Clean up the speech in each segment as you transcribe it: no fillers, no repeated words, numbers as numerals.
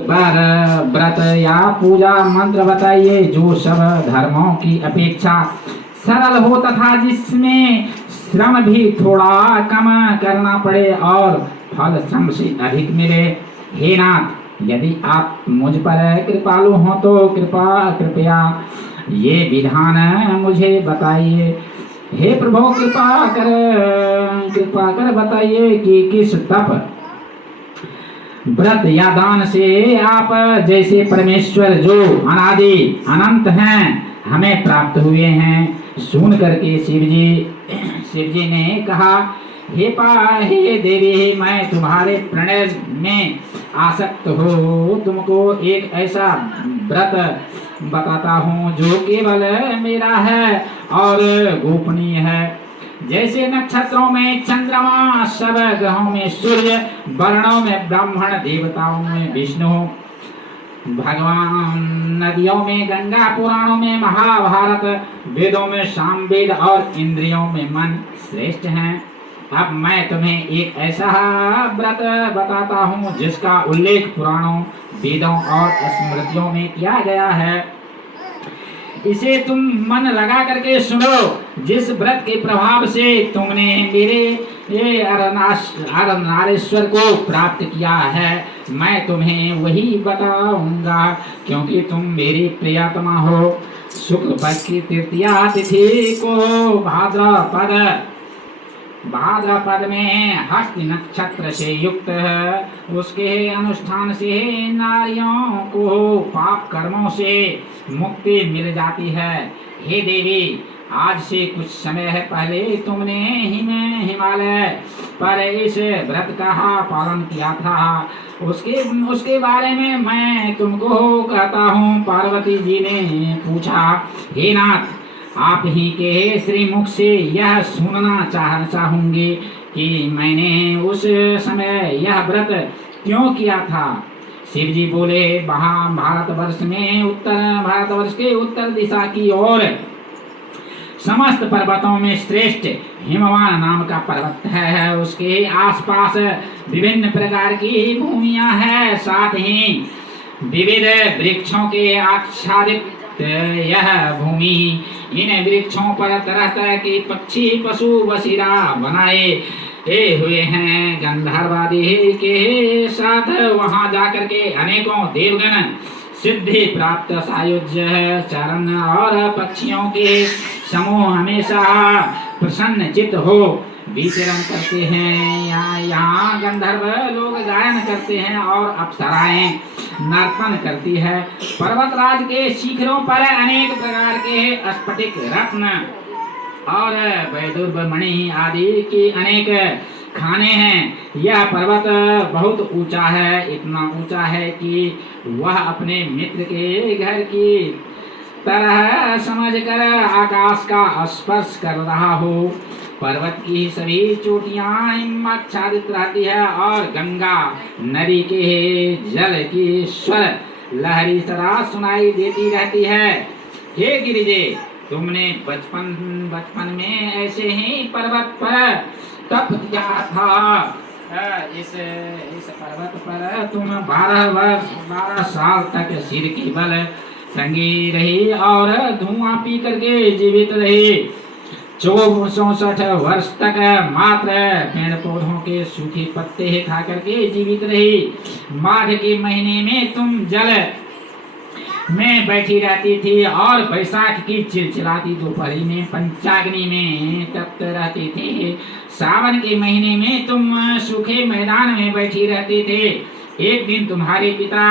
व्रत या पूजा मंत्र बताइए जो सब धर्मों की अपेक्षा सरल हो तथा जिसमें श्रम भी थोड़ा कम करना पड़े और फल श्रम से अधिक मिले। हे नाथ, यदि आप मुझ पर कृपालु हो तो कृपया ये विधान मुझे बताइए। हे प्रभु, कृपा कर बताइए कि किस तप, व्रत या दान से आप जैसे परमेश्वर जो अनादि अनंत हैं हमें प्राप्त हुए हैं। सुन करके शिव जी ने कहा, हे देवी, मैं तुम्हारे प्रणय में आसक्त हो तुमको एक ऐसा व्रत बताता हूँ जो केवल मेरा है और गोपनीय है। जैसे नक्षत्रों में चंद्रमा, सब ग्रहों में सूर्य, वर्णों में ब्राह्मण, देवताओं में विष्णु, भगवान, नदियों में गंगा, पुराणों में महाभारत, वेदों में सामवेद और इंद्रियों में मन श्रेष्ठ हैं। अब मैं तुम्हें एक ऐसा व्रत बताता हूँ जिसका उल्लेख पुराणों, वेदों और स्मृतियों में किया गया है। इसे तुम मन लगा करके सुनो। जिस व्रत के प्रभाव से तुमने मेरे अर्धनारीश्वर को प्राप्त किया है, मैं तुम्हें वही बताऊंगा क्योंकि तुम मेरी प्रियतमा हो। शुक्ल पक्ष की तृतीया तिथि को भाद्रपद में हस्त नक्षत्र से युक्त है। उसके अनुष्ठान से नारियों को पाप कर्मों से मुक्ति मिल जाती है। हे देवी, आज से कुछ समय पहले तुमने हिमालय पर इस व्रत का पालन किया था। उसके बारे में मैं तुमको कहता हूँ। पार्वती जी ने पूछा, हे नाथ, आप ही के श्रीमुख से यह सुनना चाहूंगी कि मैंने उस समय यह व्रत क्यों किया था। शिव जी बोले, वहाँ भारतवर्ष के उत्तर दिशा की ओर समस्त पर्वतों में श्रेष्ठ हिमवान नाम का पर्वत है। उसके आसपास विभिन्न प्रकार की भूमियां हैं। साथ ही विविध वृक्षों के आच्छादित यह भूमि, इन वृक्षों पर तरह तरह के पक्षी पशु बसेरा बनाए हुए हैं। गंधर्वादि के साथ वहां जाकर के अनेकों देवगण सिद्धि प्राप्त सायुज्य चरण और पक्षियों के समूह हमेशा प्रसन्न चित्त हो विचरण करते हैं। यहाँ गंधर्व लोग गायन करते हैं और अप्सराएं नर्तन करती है। पर्वतराज के शिखरों पर अनेक प्रकार के स्फटिक रत्न और वैदुर्भ मणि आदि की अनेक खाने हैं। यह पर्वत बहुत ऊंचा है, इतना ऊंचा है कि वह अपने मित्र के घर की तरह समझकर आकाश का स्पर्श कर रहा हो। पर्वत की सभी चोटियां हिमाच्छादित रहती है और गंगा नदी के जल की स्वर लहरी सदा सुनाई देती रहती है। हे गिरिजे, तुमने बचपन में ऐसे ही पर्वत पर तप किया था। इस पर्वत पर तुम 12 साल तक सिर की बल टंगी रही और धुआं पी करके जीवित रही। 64 वर्ष तक मात्र पेड़ पौधों के सूखे पत्ते खा करके जीवित रही। माघ के महीने में तुम जल में बैठी रहती थी और बैसाख की चिलचिलाती दोपहरी में पंचाग्नि में तप्त रहती थी। सावन के महीने में तुम सूखे मैदान में बैठी रहते थे। एक दिन तुम्हारे पिता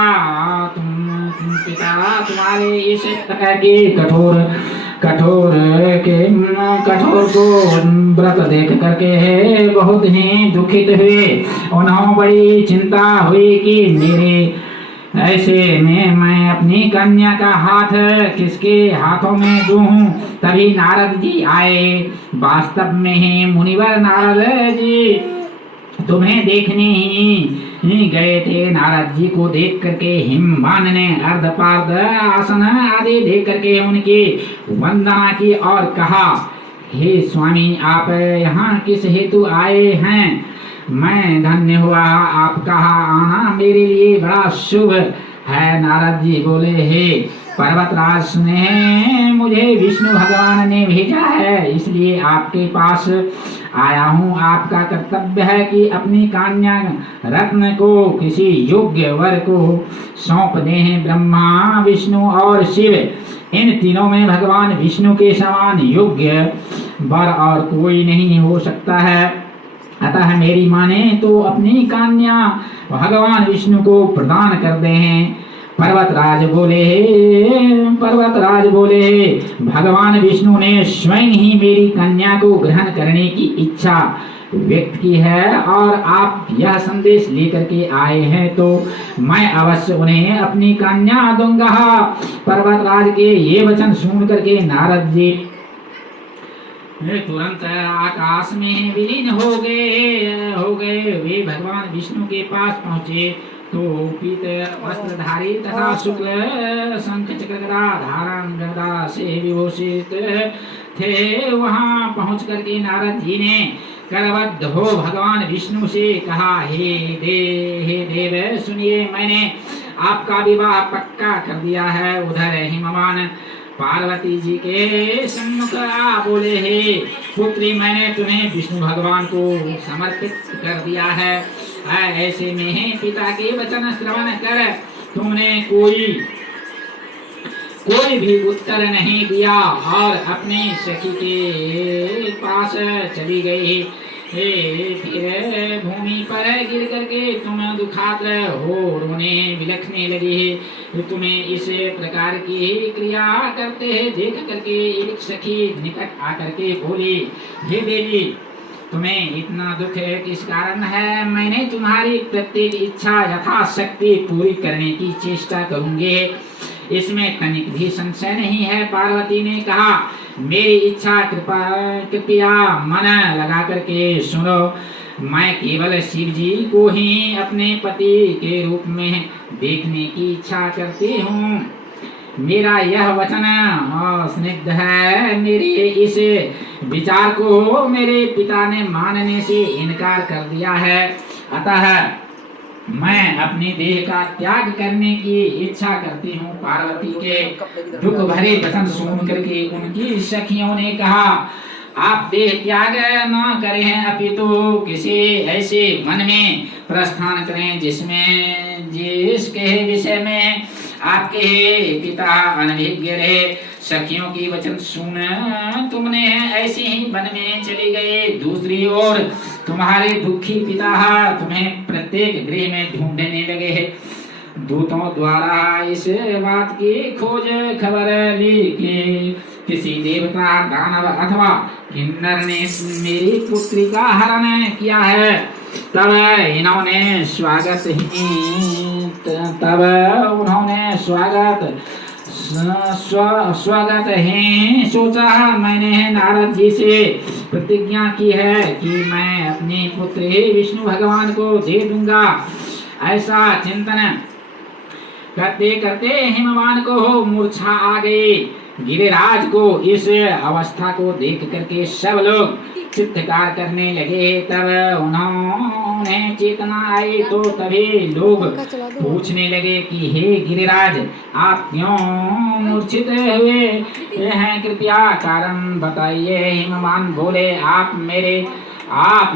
तुम्हारे इस तरह के कठोर को व्रत देख करके बहुत ही दुखित हुए। उन्हें बड़ी चिंता हुई कि मेरे ऐसे में मैं अपनी कन्या का हाथ किसके हाथों में दूं। तभी नारद जी आए। वास्तव में ही मुनिवर नारद जी तुम्हें देखने ही गए थे। नारद जी को देख करके हिमवान ने अर्धपाद आसन आदि देख करके उनकी वंदना की और कहा, हे स्वामी, आप यहाँ किस हेतु आए हैं? मैं धन्य हुआ, आपका आना मेरे लिए बड़ा शुभ है। नारद जी बोले, हे पर्वतराज सुने, मुझे विष्णु भगवान ने भेजा है, इसलिए आपके पास आया हूँ। आपका कर्तव्य है कि अपनी कन्या रत्न को किसी योग्य वर को सौंप दें। ब्रह्मा, विष्णु और शिव, इन तीनों में भगवान विष्णु के समान योग्य वर और कोई नहीं हो सकता है। अतः मेरी माने तो अपनी कन्या भगवान विष्णु को प्रदान कर दें। पर्वतराज बोले, भगवान विष्णु ने स्वयं ही मेरी कन्या को ग्रहण करने की इच्छा व्यक्त की है और आप यह संदेश लेकर के आए हैं तो मैं अवश्य उन्हें अपनी कन्या दूंगा। पर्वतराज के ये वचन सुन करके नारद जी तुरंत आकाश में विलीन हो गए। वे भगवान विष्णु के पास पहुंचे तो पीत वस्त्रधारी तथा शुक्ल शंख चक्र धारण गदा से विभूषित थे। वहां पहुंच करके नारद जी ने करबद्ध हो भगवान विष्णु से कहा, हे देव सुनिए, मैंने आपका विवाह पक्का कर दिया है। उधर हिमवान पार्वती जी के सम्मुख आ बोले, हे पुत्री, मैंने तुम्हें विष्णु भगवान को समर्पित कर दिया है। ऐसे में पिता के वचन श्रवण कर तुमने कोई भी उत्तर नहीं दिया और अपनी सखी के पास चली गई। फिर भूमि पर गिर करके तुम दुखात्र हो रोने बिलखने लगी। तुम्हें इस प्रकार की क्रिया करते देख करके एक सखी निकट आकर के बोली, हे देवी, तुम्हें इतना दुख किस कारण है? मैंने तुम्हारी प्रत्येक इच्छा यथाशक्ति पूरी करने की चेष्टा करूंगी, इसमें तनिक भी संशय नहीं है। पार्वती ने कहा, मेरी इच्छा कृपया मन लगा करके सुनो। मैं केवल शिव जी को ही अपने पति के रूप में देखने की इच्छा करती हूँ। मेरा यह वचन स्निग्ध है। मेरे इस विचार को मेरे पिता ने मानने से इनकार कर दिया है। अतः मैं अपनी देह का त्याग करने की इच्छा करती हूँ। पार्वती के दुख भरे वचन सुन करके उनकी सखियों ने कहा, आप देह त्याग न करें, अपितु किसी ऐसे वन में प्रस्थान करें जिसके विषय में आपके पिता अनभिज्ञ रहे। सखियों की वचन सुन तुमने ऐसे ही वन में चले गए। दूसरी ओर तुम्हारे दुखी पिता तुम्हें प्रत्येक गृह में ढूंढने लगे। दूतों द्वारा इस बात की खोज खबर ली कि किसी देवता, दानव अथवा किन्नर ने मेरी पुत्री का हरण किया है। तब उन्होंने स्वागत ही सोचा। मैंने नारद जी से प्रतिज्ञा की है कि मैं अपनी पुत्री विष्णु भगवान को दे दूंगा। ऐसा चिंतन करते करते हिमवान को मूर्छा आ गई। गिरिराज को इस अवस्था को देख करके सब लोग चित्कार करने लगे। तब उन्होंने चेतना आई तो तभी लोग पूछने लगे कि हे गिरिराज, आप क्यों मूर्छित हुए हैं? कृपया कारण बताइए। हिमवान बोले, आप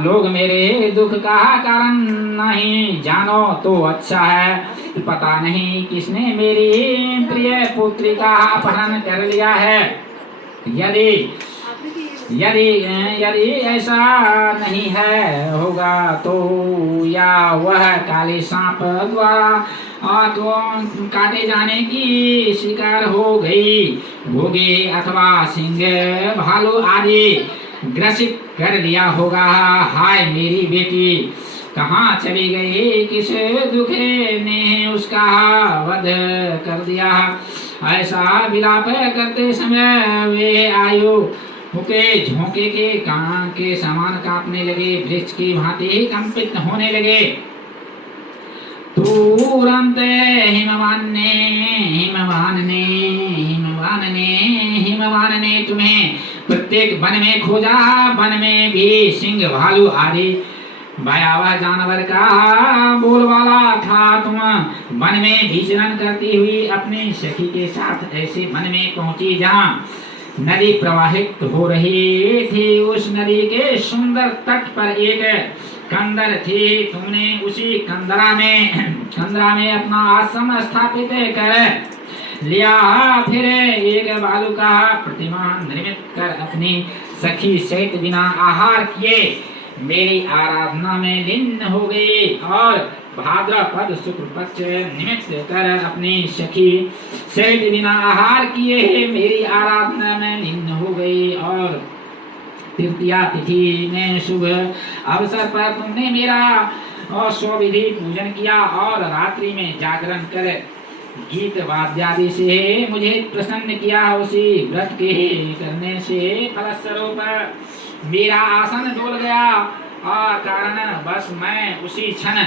लोग मेरे दुख का कारण नहीं जानो तो अच्छा है। पता नहीं किसने मेरी प्रिय पुत्री का अपहरण कर लिया है। यदि ऐसा नहीं है होगा तो या वह काले सांप द्वारा काटे जाने की शिकार होगी अथवा सिंह, भालू आदि ग्रसित कर लिया होगा। हाय मेरी बेटी कहाँ चली गई? किस दुख ने उसका वध कर दिया? ऐसा विलाप करते समय वे आयु के झोंके के समान कांपने लगे, वृक्ष की भांति कंपित होने लगे। तुरंत हिमवान ने तुम्हें प्रत्येक वन में खोजा। वन में भी सिंह, भालू आदि भयावह जानवर का बोलबाला था। तुम वन में विचरण करती हुई अपनी सखी के साथ ऐसे वन में पहुंची जहाँ नदी प्रवाहित हो रही थी। उस नदी के सुंदर तट पर एक कंदर थी। तुमने उसी कंदरा में अपना आश्रम स्थापित कर लिया। फिर एक बालू का प्रतिमा निर्मित कर अपनी सखी सहित बिना आहार किए मेरी आराधना में लीन हो गई और भाद्रपद शुक्ल पक्ष निमित्त कर अपनी सखी सहित बिना आहार किए मेरी आराधना में लीन हो गई। और तृतीया तिथि में शुभ अवसर पर तुमने मेरा स्वविधि पूजन किया और रात्रि में जागरण कर गीत वाद्यादि से मुझे प्रसन्न किया। उसी व्रत के करने से फलस्वरूप मेरा आसन डोल गया और कारण बस मैं उसी क्षण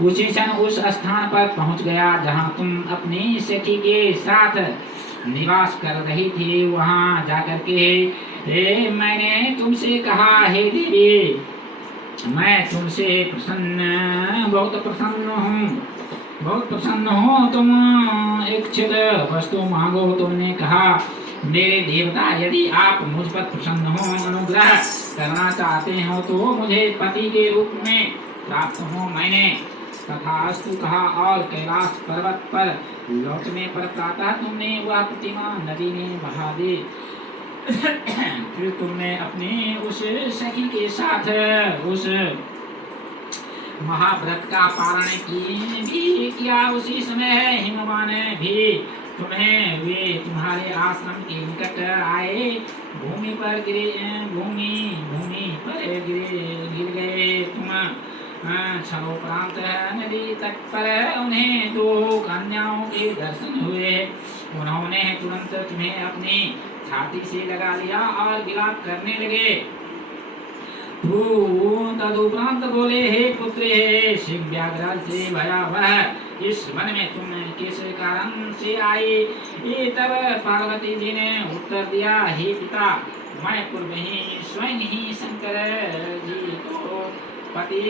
उस स्थान पर पहुंच गया जहां तुम अपनी सखी के साथ निवास कर रही थी। वहां जाकर के मैंने तुमसे कहा, हे देवी, मैं तुमसे बहुत प्रसन्न हूँ। तुम इच्छित वस्तु मांगो। तुमने कहा, मेरे देवता, यदि आप मुझ पर प्रसन्न हो, अनुग्रह करना चाहते हो तो मुझे पति के रूप में प्राप्त हो। मैंने तथास्तु कहा और कैलाश पर्वत पर लौटने पर प्रातः तुमने वह प्रतिमा नदी में बहा दी। फिर तुमने अपनी उस सखी के साथ उस महाव्रत का पारण भी किया। उसी समय हिमवान भी तुम्हारे आश्रम के निकट आए, भूमि पर गिर गए। तुम क्षणोपरांत नदी तट पर उन्हें दो कन्याओं के दर्शन हुए। उन्होंने तुरंत तुम्हें अपनी छाती से लगा लिया और विलाप करने लगे। तदुपरांत बोले, हे पुत्र, हे शिव व्याघ्र से भयावह इस वन में तुम किस कारण से आए? तब पार्वती जी ने उत्तर दिया, हे पिता, मैं पूर्व ही स्वयं ही शंकर जी को पति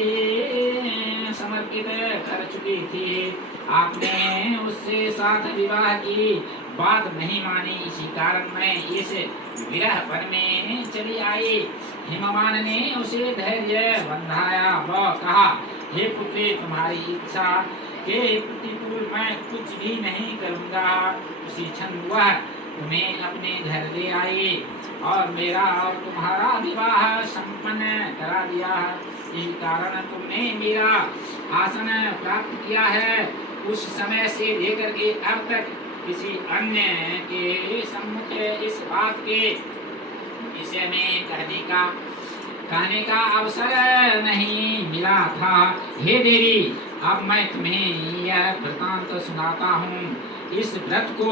समर्पित कर चुकी थी। आपने उससे साथ विवाह की बात नहीं मानी, इसी कारण मैं इस विरह वन में चली आई। हिमवान ने उसे धैर्य बंधाया व कहा, हे पुत्री, तुम्हारी इच्छा के प्रतिकूल मैं कुछ भी नहीं करूँगा। उसी क्षण वह तुम्हें अपने घर ले आई और मेरा और तुम्हारा विवाह संपन्न करा दिया। इस कारण तुमने मेरा आसन प्राप्त किया है। उस समय से लेकर के अब तक किसी अन्य के सम्मुख इस बात के विषय में कहने का अवसर नहीं मिला था। हे देवी, अब मैं तुम्हें यह वृतांत सुनाता हूँ। इस व्रत को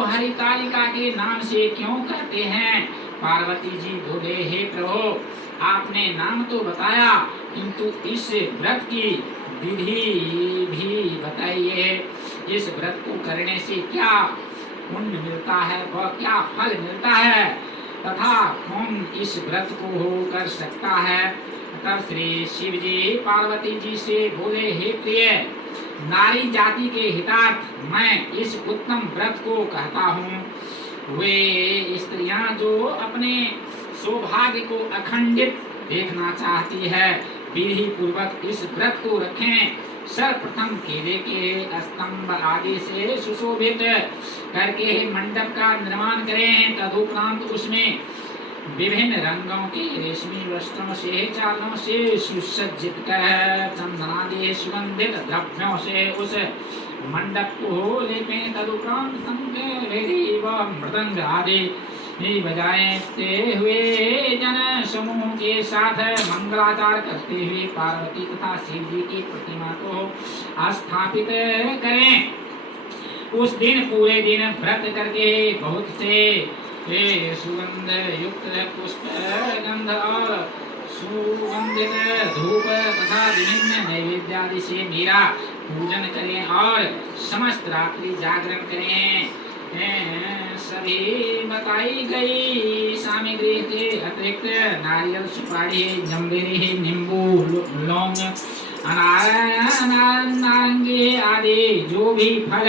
हरितालिका के नाम से क्यों कहते हैं? पार्वती जी बोले, हे प्रभु, आपने नाम तो बताया, किंतु इस व्रत की विधि भी बताइए। इस व्रत को करने से क्या पुण्य मिलता है व क्या फल मिलता है, तथा कौन इस व्रत को कर सकता है? तब श्री शिव जी पार्वती जी से बोले, हे प्रिय, नारी जाति के हितार्थ मैं इस उत्तम व्रत को कहता हूँ। वे स्त्रियां जो अपने सौभाग्य को अखंडित देखना चाहती है, विधि पूर्वक इस व्रत को रखें। सर्वप्रथम केले के स्तंभ आदि से सुशोभित करके मंडप का निर्माण करें। तदुपरांत उसमें विभिन्न रंगों के रेशमी वस्त्रों से, चालों से सुसज्जित कर चंदनादि सुगंधित द्रव्यों से उस मंडप को लेपें। तदुपरांत शंख, भेरी व मृदंग आदि बजाते हुए जन समूह के साथ मंगलाचार करते हुए पार्वती तथा शिव जी की प्रतिमा को स्थापित करें। उस दिन पूरे दिन व्रत करके बहुत से सुगंध युक्त पुष्प, गंध और सुगंधित धूप तथा विभिन्न नैवेद्य आदि से मेरा पूजन करें और समस्त रात्रि जागरण करें। सभी बताई गई सामग्री के अतिरिक्त नारियल, सुपारी, जम्बीरी, नींबू, लौंग, नारंगी आदि जो भी फल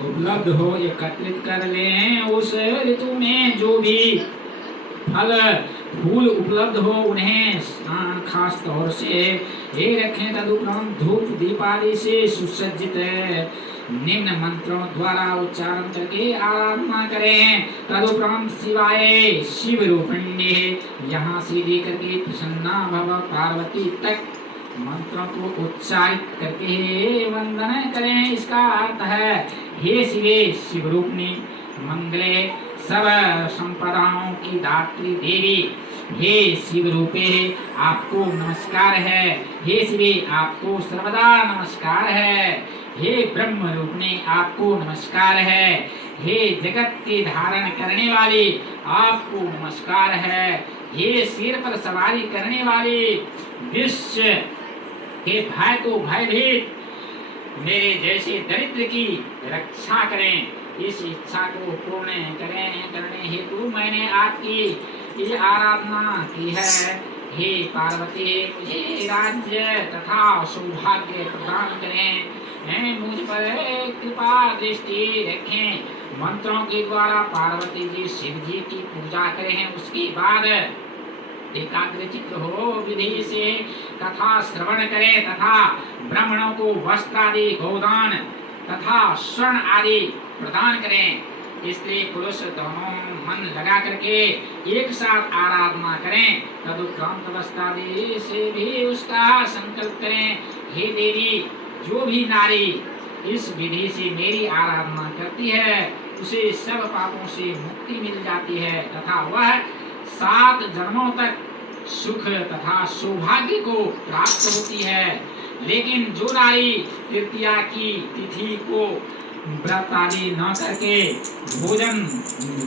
उपलब्ध हो एकत्रित कर लें। उस ऋतु में जो भी फल फूल उपलब्ध हो उन्हें खास तौर से ये रखें। तदुपरांत धूप दीप आदि से सुसज्जित निम्न मंत्रों द्वारा उच्चारण करके आराधना करें। तदुपरांत शिवाय शिव रूपिण्ये यहाँ से लेकर के प्रसन्ना भव पार्वती तक मंत्रों को उच्चारित करके वंदन करें। इसका अर्थ है, हे शिवे शिव रूपिणी मंगले सब संपदाओं की दात्री देवी, हे शिव रूपे आपको नमस्कार है। हे शिवे आपको सर्वदा नमस्कार है। हे ब्रह्म रूपिणी आपको नमस्कार है। हे जगत के धारण करने वाले आपको नमस्कार है। हे सिर पर सवारी करने वाले विश्व के भय को भयभीत मेरे जैसे दरिद्र की रक्षा करें। इस इच्छा को पूर्ण करने हेतु मैंने आपकी ये आराधना की है। हे पार्वती मुझे राज्य तथा सौभाग्य प्रदान करें, मुझ पर कृपा दृष्टि रखें। मंत्रों के द्वारा पार्वती जी शिव जी की पूजा करें। उसके बाद एकाग्रचित्त हो विधि से कथा श्रवण करें तथा ब्राह्मणों को वस्त्र आदि गोदान तथा स्वर्ण आदि प्रदान करें। स्त्री पुरुष दोनों मन लगा करके एक साथ आराधना करें। तदुपरांत वस्त्रादि से भी उसका संकल्प करें। हे देवी जो भी नारी इस विधि से मेरी आराधना करती है उसे सब पापों से मुक्ति मिल जाती है तथा वह 7 जन्मों तक सुख तथा सौभाग्य को प्राप्त होती है। लेकिन जो नारी तृतीया की तिथि को व्रत आदि न करके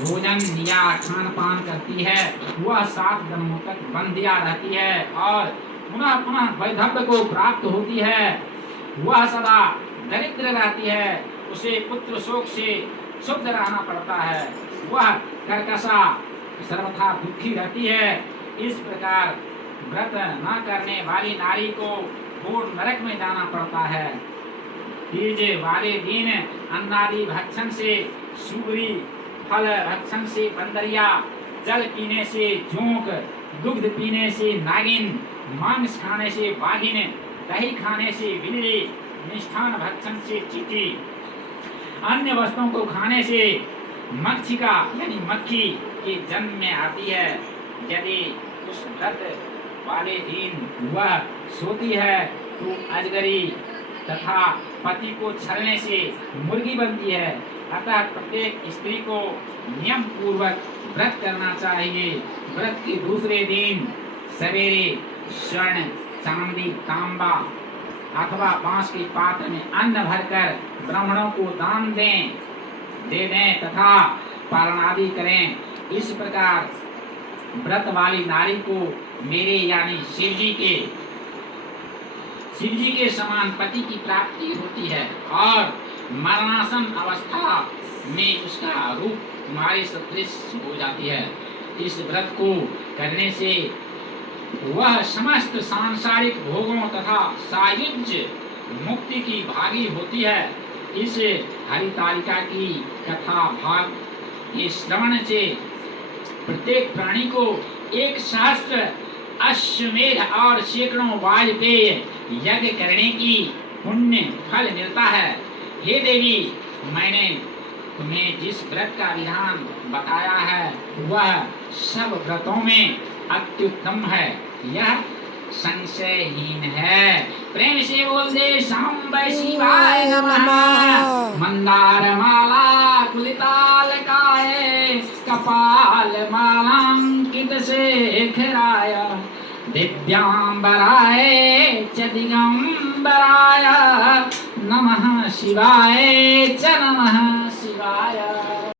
भोजन या खान पान करती है वह 7 जन्मों तक बंधिया रहती है और पुनः पुनः वैधव्य को प्राप्त होती है। वह सदा दरिद्र रहती है, उसे पुत्र शोक से क्षुब्ध रहना पड़ता है। वह कर्कशा सर्वथा दुखी रहती है। इस प्रकार व्रत न करने वाली नारी को घोर नरक में जाना पड़ता है। तीज वाले दिन अन्नादि भक्षण से सुगरी, फल भक्षण से बंदरिया, जल पीने से जोंक, दुग्ध पीने से नागिन, मांस खाने से बाघिन, दही खाने से बिल्ली, मिष्ठान भक्षण से चींटी, अन्य वस्तुओं को खाने से मक्षिका यानी मक्खी के जन्म में आती है। यदि उस व्रत वाले दिन वह सोती है तो अजगरी तथा पति को छलने से मुर्गी बनती है। अतः प्रत्येक स्त्री को नियम पूर्वक व्रत करना चाहिए। व्रत के दूसरे दिन सवेरे स्वर्ण, चांदी, तांबा अथवा बांस के पात्र में अन्न भरकर ब्राह्मणों को दान दे दें तथा पारण आदि करें। इस प्रकार व्रत वाली नारी को मेरे यानी शिव जी के समान पति की प्राप्ति होती है और मरणासन अवस्था में उसका रूप तुम्हारे सदृश हो जाती है। इस व्रत को करने से वह समस्त सांसारिक भोगों तथा सायुज्य मुक्ति की भागी होती है। इस हरितालिका की कथा भाग के श्रवण से प्रत्येक प्राणी को 1 सहस्त्र अश्वमेध और सैकड़ों वाजपेय यज्ञ करने की पुण्य फल मिलता है। हे देवी मैंने तुम्हें जिस व्रत का विधान बताया है वह सब व्रतों में अत्युत्तम है, यह संशयहीन है। प्रेम से बोल दे सांब शिवाय नमः। मंदार माला कुलिताल काए कपाल मालांकित शेखराय दिव्यांबराय च दिगंबराय नमः शिवाय च नमः शिवाय।